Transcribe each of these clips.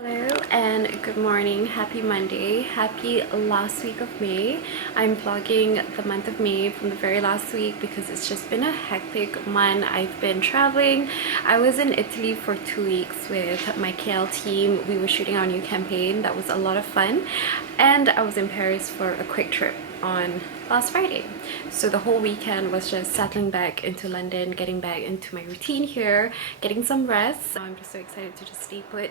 Hello and good morning. Happy Monday. Happy last week of May. I'm vlogging the month of May from the very last week because it's just been a hectic month. I've been traveling. I was in Italy for 2 weeks with my KL team. We were shooting our new campaign. That was a lot of fun. And I was in Paris for a quick trip on last Friday. So the whole weekend was just settling back into London, getting back into my routine here, getting some rest. I'm just so excited to just stay put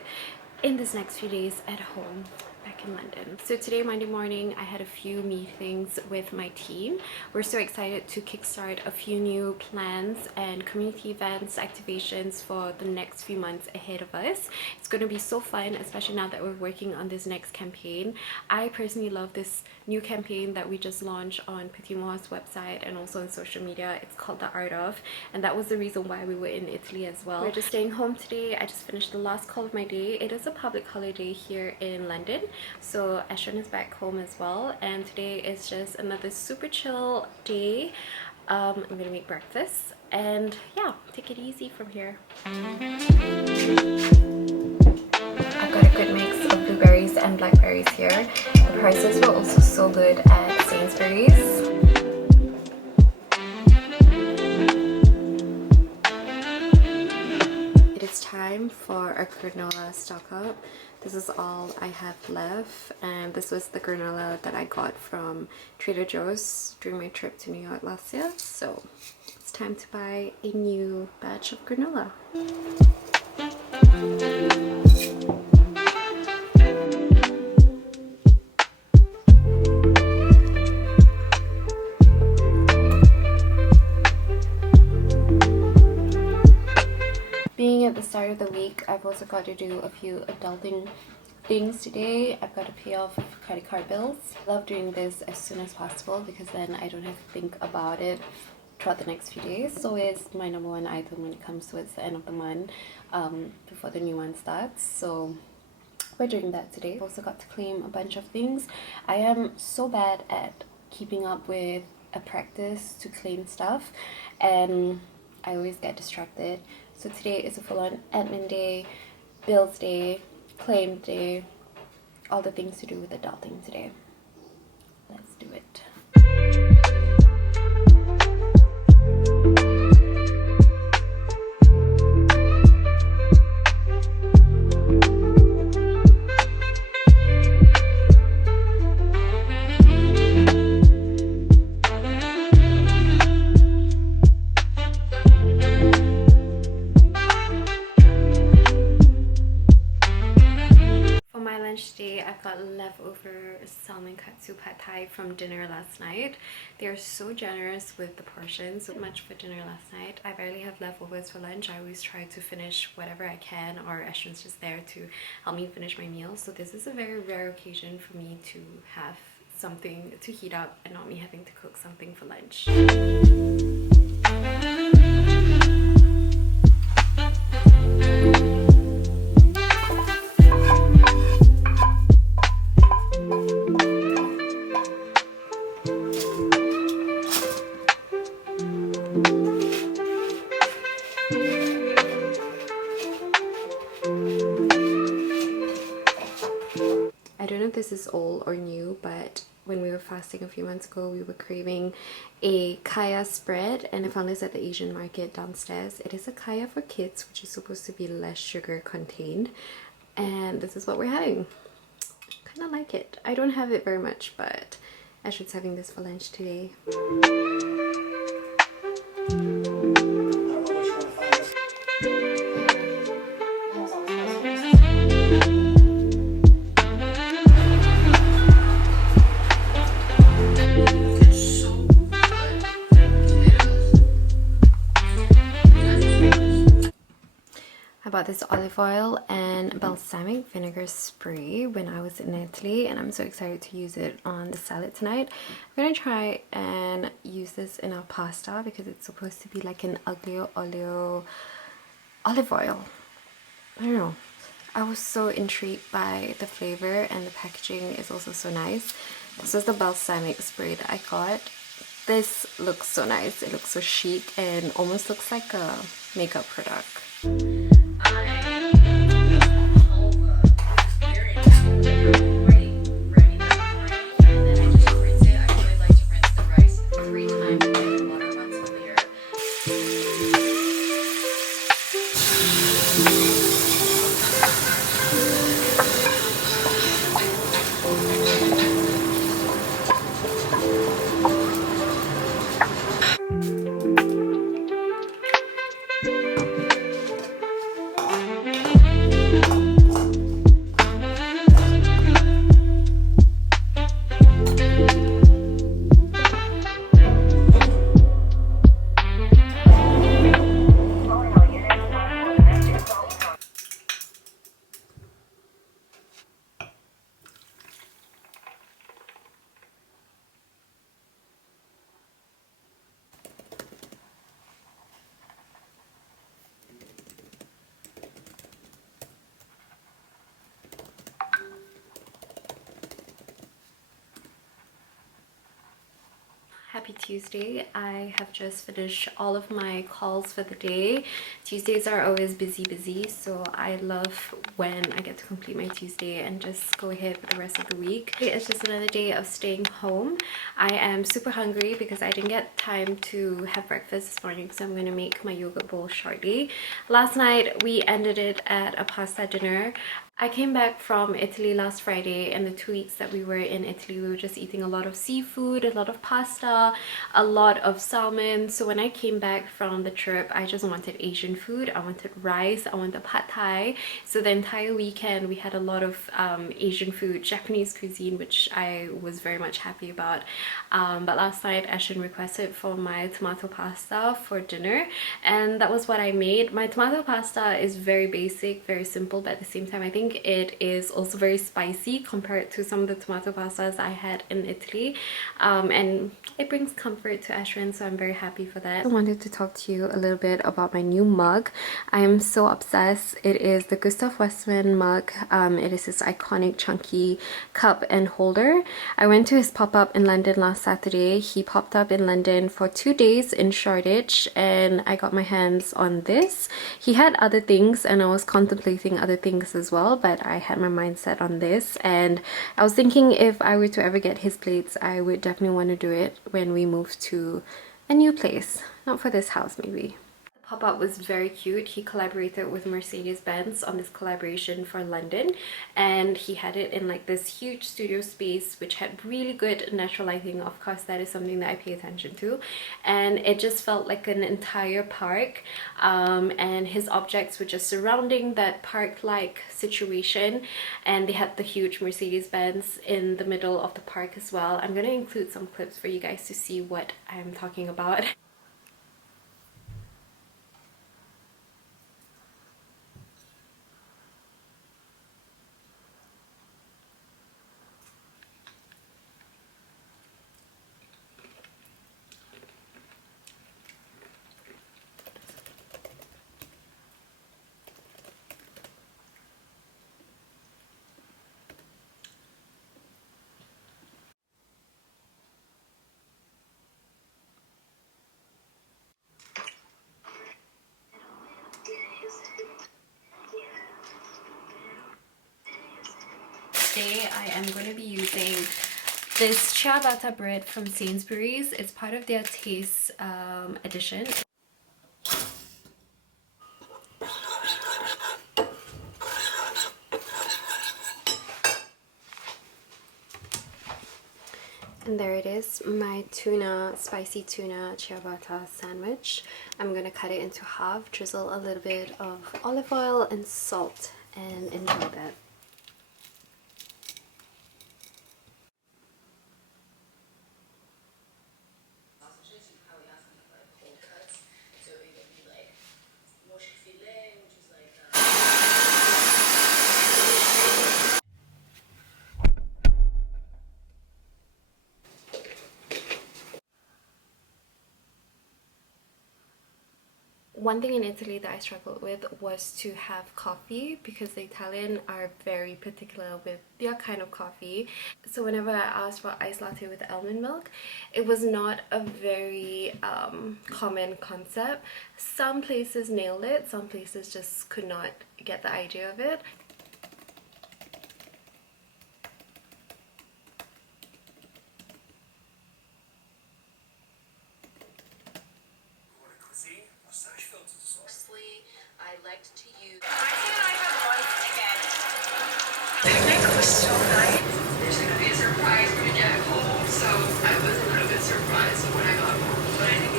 in this next few days at home back in London. So today, Monday morning, I had a few meetings with my team. We're so excited to kickstart a few new plans and community events, activations for the next few months ahead of us. It's going to be so fun, especially now that we're working on this next campaign. I personally love this new campaign that we just launched on Petit Moi's website and also on social media. It's called The Art Of, and that was the reason why we were in Italy as well. We're just staying home today. I just finished the last call of my day. It is a public holiday here in London, so Ashton is back home as well, and today is just another super chill day. I'm gonna make breakfast and yeah, take it easy from here. I've got a good mix of blueberries and blackberries here. The prices were also so good at Sainsbury's. It is time for a granola stock up. This is all I have left, and this was the granola that I got from Trader Joe's during my trip to New York last year. So it's time to buy a new batch of granola. Being at the start of the week, I've also got to do a few adulting things today. I've got to pay off credit card bills. I love doing this as soon as possible because then I don't have to think about it throughout the next few days. So it's my number one item when it comes towards the end of the month, before the new one starts. So we're doing that today. I've also got to claim a bunch of things. I am so bad at keeping up with a practice to claim stuff, and I always get distracted. So today is a full-on admin day, bills day, claim day, all the things to do with adulting today. Let's do it. Today I've got leftover salmon katsu pad thai from dinner last night. They are so generous with the portions. So much for dinner last night. I barely have leftovers for lunch. I always try to finish whatever I can, or Ashton's just there to help me finish my meal. So this is a very rare occasion for me to have something to heat up and not me having to cook something for lunch. I don't know if this is old or new, but when we were fasting a few months ago, we were craving a kaya spread, and I found this at the Asian market downstairs. It is a kaya for kids, which is supposed to be less sugar contained, and this is what we're having. Kind of like it. I don't have it very much, but Ashton's having this for lunch today. I bought this olive oil and balsamic vinegar spray when I was in Italy, and I'm so excited to use it on the salad tonight. I'm gonna try and use this in our pasta because it's supposed to be like an aglio olio olive oil. I don't know. I was so intrigued by the flavor, and the packaging is also so nice. This was the balsamic spray that I got. This looks so nice. It looks so chic and almost looks like a makeup product. happy Tuesday. I have just finished all of my calls for the day. Tuesdays are always busy, so I love when I get to complete my Tuesday and just go ahead with the rest of the week. It's just another day of staying home. I am super hungry because I didn't get time to have breakfast this morning, so I'm going to make my yogurt bowl shortly. Last night we ended it at a pasta dinner. I came back from Italy last Friday, and the 2 weeks that we were in Italy, we were just eating a lot of seafood, a lot of pasta, a lot of salmon. So when I came back from the trip, I just wanted Asian food. I wanted rice, I wanted pad thai. So the entire weekend we had a lot of Asian food, Japanese cuisine, which I was very much happy about. But last night Ashen requested for my tomato pasta for dinner, and that was what I made. My tomato pasta is very basic, very simple, but at the same time I think it is also very spicy compared to some of the tomato pastas I had in Italy, and it brings comfort to Ashwin, so I'm very happy for that. I wanted to talk to you a little bit about my new mug. I am so obsessed. It is the Gustav Westman mug. It is this iconic chunky cup and holder. I went to his pop-up in London last Saturday. He popped up in London for 2 days in Shoreditch, and I got my hands on this. He had other things and I was contemplating other things as well, but I had my mind set on this, and I was thinking if I were to ever get his plates, I would definitely want to do it when we move to a new place. Not for this house, maybe. Pop-up was very cute. He collaborated with Mercedes-Benz on this collaboration for London, and he had it in like this huge studio space which had really good natural lighting. Of course, that is something that I pay attention to, and it just felt like an entire park, and his objects were just surrounding that park-like situation, and they had the huge Mercedes-Benz in the middle of the park as well. I'm gonna include some clips for you guys to see what I'm talking about. Today I am going to be using this ciabatta bread from Sainsbury's. It's part of their taste edition. And there it is, my spicy tuna ciabatta sandwich. I'm gonna cut it into half, drizzle a little bit of olive oil and salt, and enjoy that. One thing in Italy that I struggled with was to have coffee, because the Italian are very particular with their kind of coffee. So whenever I asked for iced latte with almond milk, it was not a very common concept. Some places nailed it, some places just could not get the idea of it. I liked to use. I have one again. The picnic was so nice. There's going to be a surprise when we get home, so I was a little bit surprised when I got home. But I think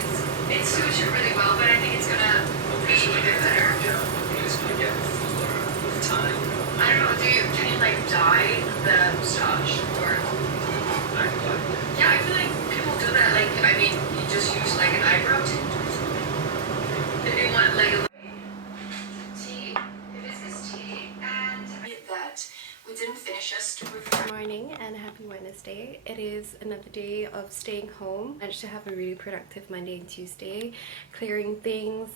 it suits you really well, but I think it's going to be a bit better. Yeah, it's going to get fuller with time. I don't know, can you like dye the moustache or? Yeah, I feel like people do that. Like, I mean, you just use like an eyebrow tint. If you want like a tea, hibiscus tea, and that we didn't finish just to refresh. Good morning and happy Wednesday. It is another day of staying home. I managed to have a really productive Monday and Tuesday, clearing things,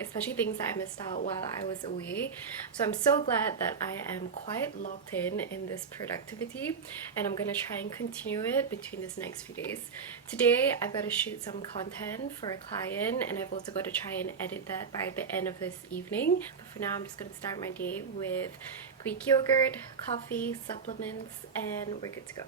especially things that I missed out while I was away. So I'm so glad that I am quite locked in this productivity, and I'm gonna try and continue it between this next few days. Today I've got to shoot some content for a client, and I've also got to try and edit that by the end of this evening. But for now, I'm just gonna start my day with Greek yogurt, coffee, supplements, and we're good to go.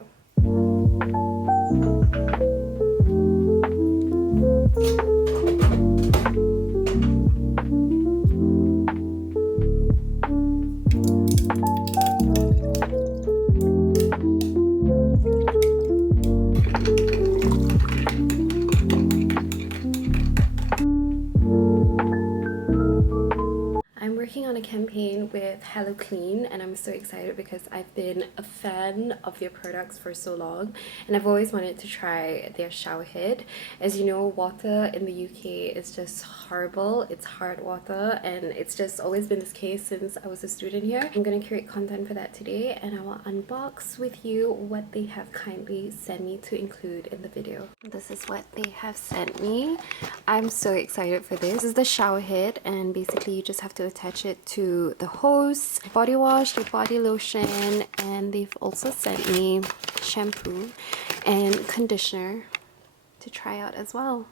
I'm working on a campaign with Hello Clean, and I'm so excited because I've been a fan of their products for so long, and I've always wanted to try their shower head. As you know, water in the UK is just horrible. It's hard water, and it's just always been this case since I was a student here. I'm gonna create content for that today, and I will unbox with you what they have kindly sent me to include in the video. This is what they have sent me. I'm so excited for this. This is the shower head, and basically you just have to attach it to the hose, body wash, the body lotion, and they've also sent me shampoo and conditioner to try out as well.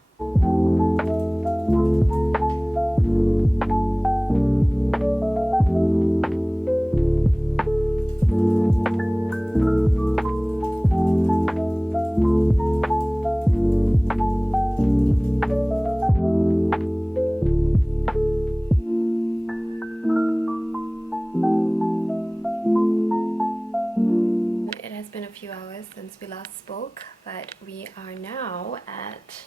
It has been a few hours since we last spoke, but we are now at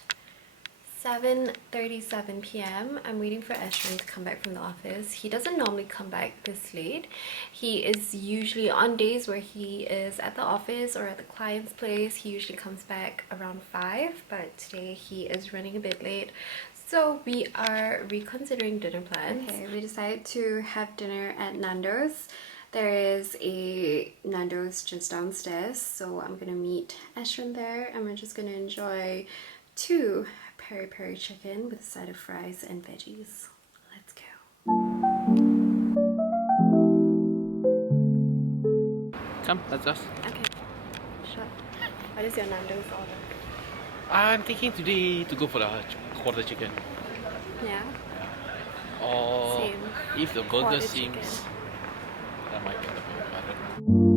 7:37 p.m. I'm waiting for Ashwin to come back from the office. He doesn't normally come back this late. He is usually on days where he is at the office or at the client's place. He usually comes back around 5, but today he is running a bit late. So we are reconsidering dinner plans. Okay, we decided to have dinner at Nando's. There is a Nando's just downstairs, so I'm gonna meet Ashwin there, and we're just gonna enjoy 2 peri-peri chicken with a side of fries and veggies. Let's go. Come, let's us. Okay, sure. What is your Nando's order? I'm thinking today to go for the quarter chicken. Yeah? Or Same. if the Quarter burger chicken. seems, that might be the burger. I don't know.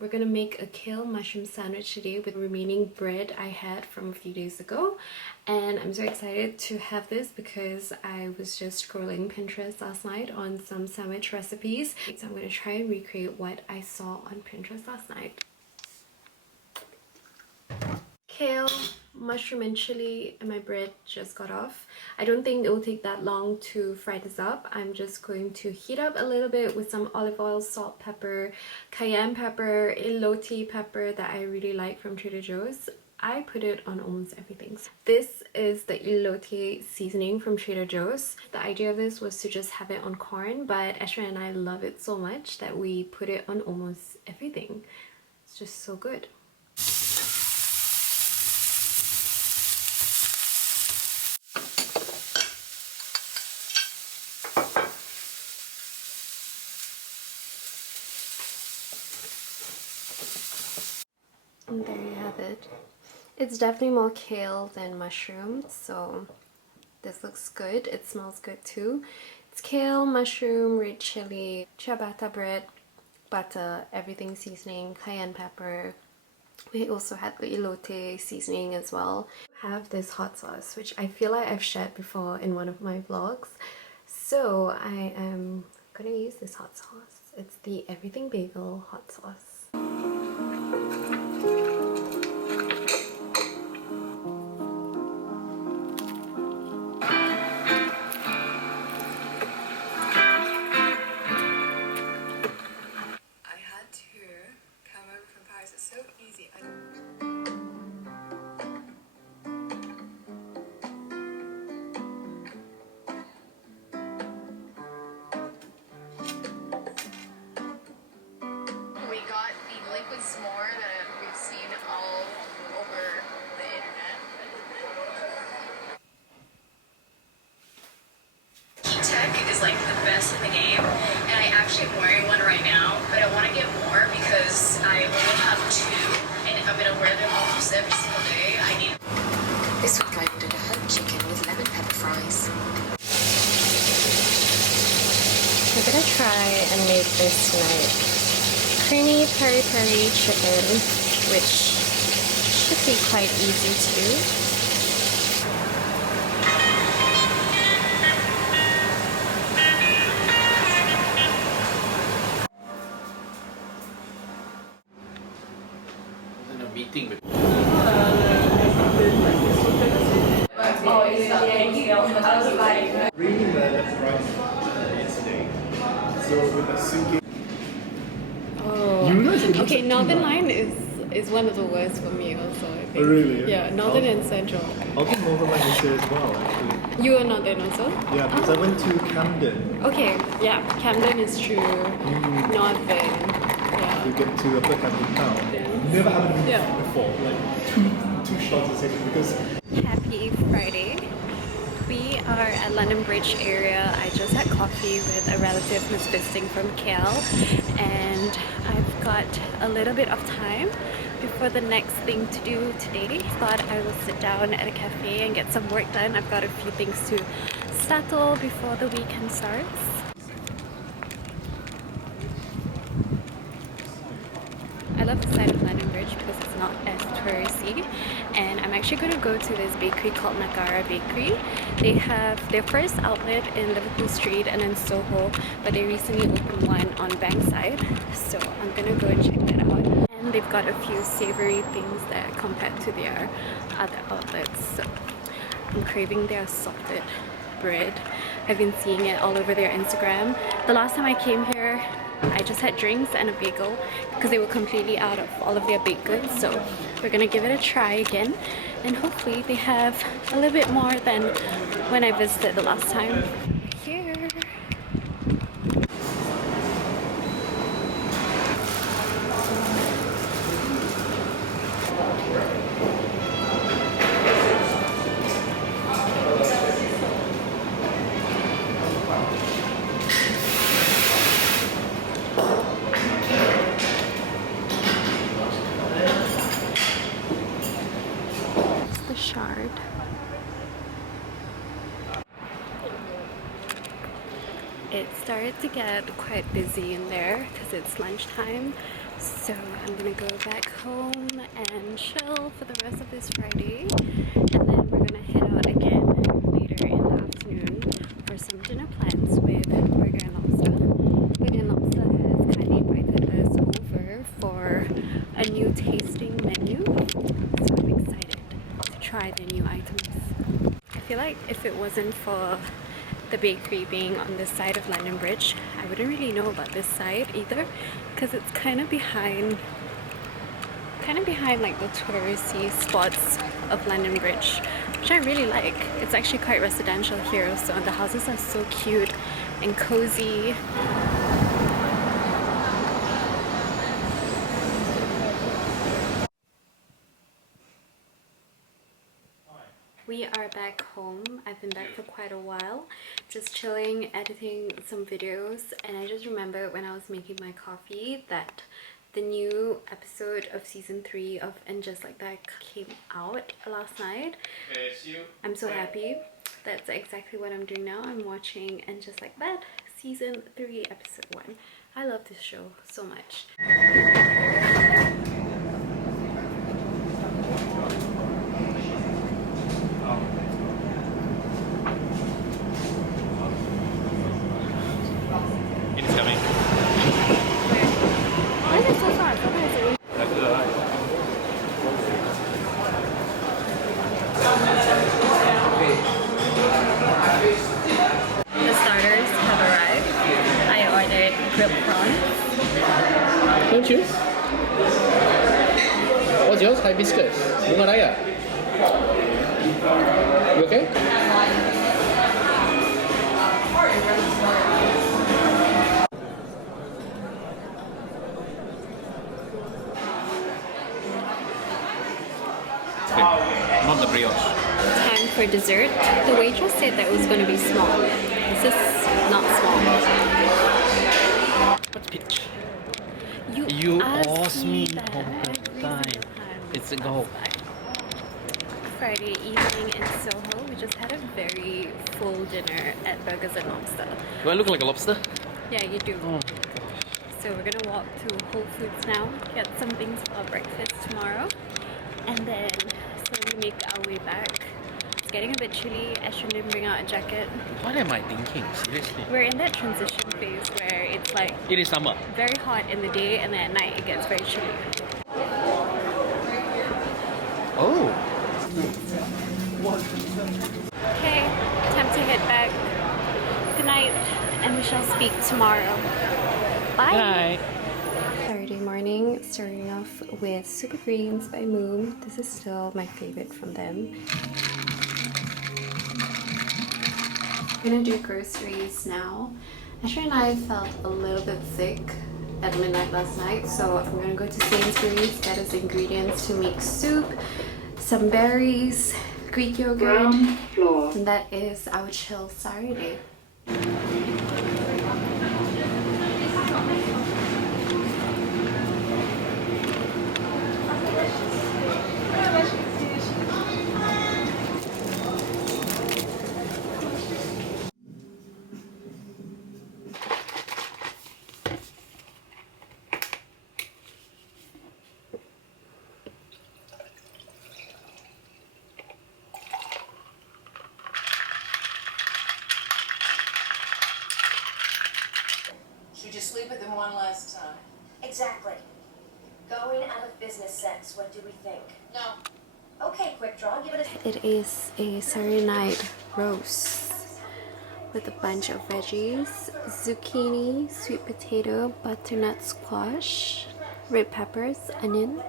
We're gonna make a kale mushroom sandwich today with remaining bread I had from a few days ago, and I'm so excited to have this because I was just scrolling Pinterest last night on some sandwich recipes, so I'm gonna try and recreate what I saw on Pinterest last night. Kale, mushroom and chili, and my bread just got off. I don't think it will take that long to fry this up. I'm just going to heat up a little bit with some olive oil, salt, pepper, cayenne pepper, elote pepper that I really like from Trader Joe's. I put it on almost everything. This is the elote seasoning from Trader Joe's. The idea of this was to just have it on corn, but Ashwin and I love it so much that we put it on almost everything. It's just so good. And there you have it. It's definitely more kale than mushrooms, so This looks good. It smells good too. It's kale, mushroom, red chili, ciabatta bread, butter, everything seasoning, cayenne pepper. We also had the elote seasoning as well. I have this hot sauce, which I feel like I've shared before in one of my vlogs. So I am gonna use this hot sauce. It's the Everything Bagel hot sauce. I had to come over from Paris. It's so easy. We got the liquid s'more that we've seen all over the internet. Heat tech is like the best in the game, and I actually am wearing one right now, but I want to get more because I only have two, and if I'm going to wear them almost every single day, I need. This week I ordered a home chicken with lemon pepper fries. I'm gonna try and make this tonight. Creamy peri peri chicken, which should be quite easy too. In a meeting with Reading the price yesterday. So with the suitcase. Oh, okay. Northern Line is one of the worst for me also. I think. Oh, really? Yeah, Northern and Central. I'll get Northern Line this year as well, actually. You are Northern also? Yeah, because I went to Camden. Okay, yeah, Camden is true. Northern, yeah. You get to upper Camden Town. Yeah. Never happened Yeah. before. Like two shots a second because. Happy Friday. We are at London Bridge area. I just had coffee with a relative who's visiting from KL, and I've got a little bit of time before the next thing to do today. Thought I will sit down at a cafe and get some work done. I've got a few things to settle before the weekend starts. I love the side of London Bridge because it's not as touristy, and I'm actually going to go to this bakery called Nagara Bakery. They have their first outlet in Liverpool Street and in Soho, but they recently opened one on Bankside, so I'm going to go and check that out. And they've got a few savory things there compared to their other outlets, so I'm craving their salted bread. I've been seeing it all over their Instagram. The last time I came here, I just had drinks and a bagel because they were completely out of all of their baked goods, so we're gonna give it a try again, and hopefully they have a little bit more than when I visited the last time. Here. The Shard. It started to get quite busy in there because it's lunchtime, so I'm gonna go back home and chill for the rest of this Friday, and then we're gonna head out again later in the afternoon for some dinner plans with Burger and Lobster. Burger and Lobster has kindly invited us over for a new tasting menu, so I'm excited to try the new items. I feel like if it wasn't for the bakery being on this side of London Bridge, I wouldn't really know about this side either, because it's kind of behind like the touristy spots of London Bridge, which I really like. It's actually quite residential here, so the houses are so cute and cozy. We are back home. I've been back for quite a while, just chilling, editing some videos, and I just remembered when I was making my coffee that the new episode of season 3 of And Just Like That came out last night. I'm so happy. that's exactly what I'm doing now. I'm watching And Just Like That, season 3, episode 1. I love this show so much. It is coming. Why is it so fast? Why is it? The starters have arrived. I ordered grilled prawns. Don't you? What's yours? Hibiscus. Bunga raya. You okay? Not the brioche. Time for dessert. The waitress said that it was going to be small. This is not small. What's peach? You asked me that all the every time. single time. It's a go. Friday evening in Soho, we just had a very full dinner at Burgers and Lobster. Do I look like a lobster? Yeah, you do. Oh. So we're gonna walk to Whole Foods now, get some things for our breakfast tomorrow, and then slowly make our way back. It's getting a bit chilly. Ashton didn't bring out a jacket. What am I thinking? Seriously. We're in that transition phase where it's like It is summer. very hot in the day and then at night it gets very chilly. Oh. Okay, time to head back. Good night, and we shall speak tomorrow. Bye! Saturday morning, starting off with Super Greens by Moon. This is still my favorite from them. I'm gonna do groceries now. Ashley and I felt a little bit sick at midnight last night, so I'm gonna go to Sainsbury's, get us ingredients to make soup, some berries, Greek yogurt, and that is our chill Saturday. Should you sleep with them one last time? Exactly. Going out of business sense, what do we think? No. Okay, quick draw, give it a... It is a Saturday night roast with a bunch of veggies, zucchini, sweet potato, butternut squash, red peppers, onion.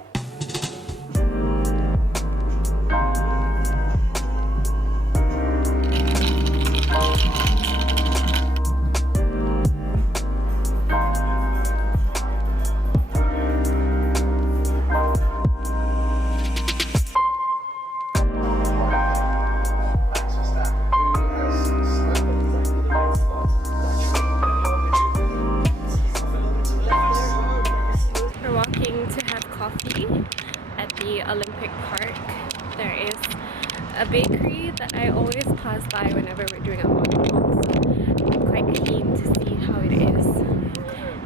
At the Olympic Park, there is a bakery that I always pass by whenever we're doing our walking walks. I'm quite keen to see how it is,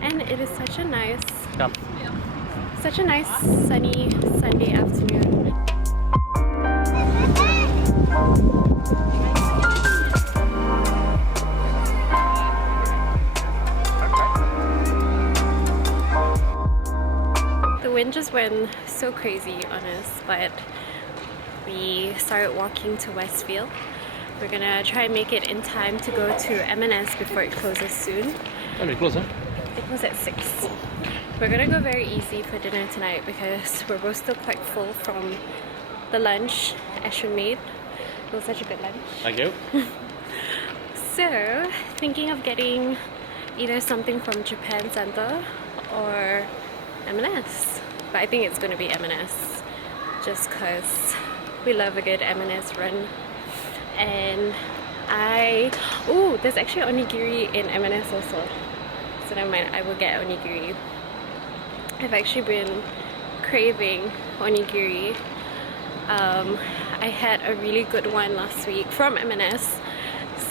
and it is such a nice sunny Sunday afternoon. The wind just went so crazy on us, but we started walking to Westfield. We're gonna try and make it in time to go to M&S before it closes soon. Very close, huh? It closes at 6. We're gonna go very easy for dinner tonight because we're both still quite full from the lunch Ashwin made. It was such a good lunch. Thank you. So, thinking of getting either something from Japan Center or M&S, but I think it's going to be M&S just because we love a good M&S run. And there's actually onigiri in M&S also, so never mind, I will get onigiri. I've actually been craving onigiri. I had a really good one last week from M&S,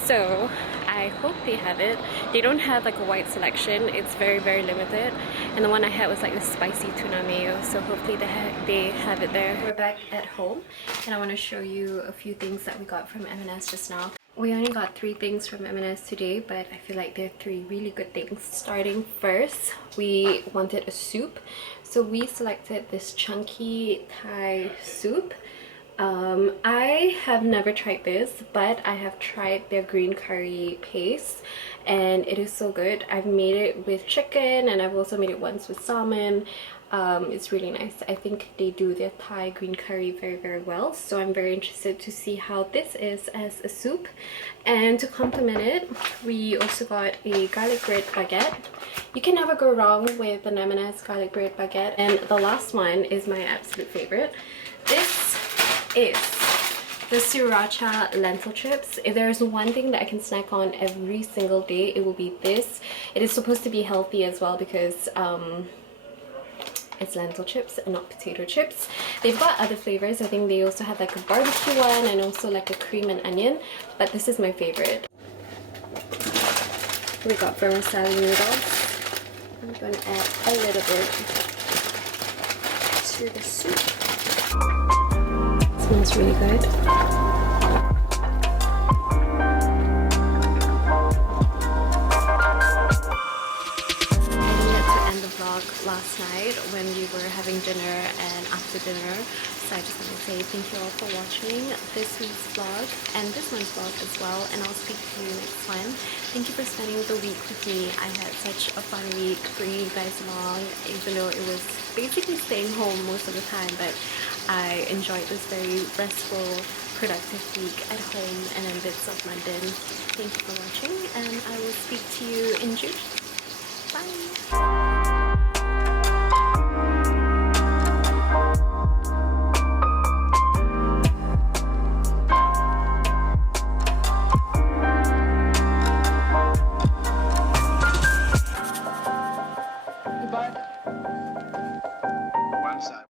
so I hope they have it. They don't have like a wide selection, it's very limited, and the one I had was like the spicy tuna mayo, so hopefully they have it there. We're back at home and I want to show you a few things that we got from M&S just now. We only got 3 things from M&S today, but I feel like they're 3 really good things. Starting first, we wanted a soup, so we selected this chunky Thai soup. I have never tried this, but I have tried their green curry paste and it is so good. I've made it with chicken and I've also made it once with salmon. It's really nice. I think they do their Thai green curry very well, so I'm very interested to see how this is as a soup. And to complement it, we also got a garlic bread baguette. You can never go wrong with an M&S garlic bread baguette. And the last one is my absolute favorite. This is the sriracha lentil chips. If there's one thing that I can snack on every single day, it will be this. It is supposed to be healthy as well because it's lentil chips and not potato chips. They've got other flavors. I think they also have like a barbecue one and also like a cream and onion, but this is my favorite. We got vermicelli noodles. I'm going to add a little bit to the soup. Smells really good. Last night when we were having dinner and after dinner, so I just want to say thank you all for watching this week's vlog and this month's vlog as well, and I'll speak to you next one. Thank you for spending the week with me. I had such a fun week bringing you guys along, even though it was basically staying home most of the time, but I enjoyed this very restful, productive week at home and in bits of London. Thank you for watching and I will speak to you in June. Bye!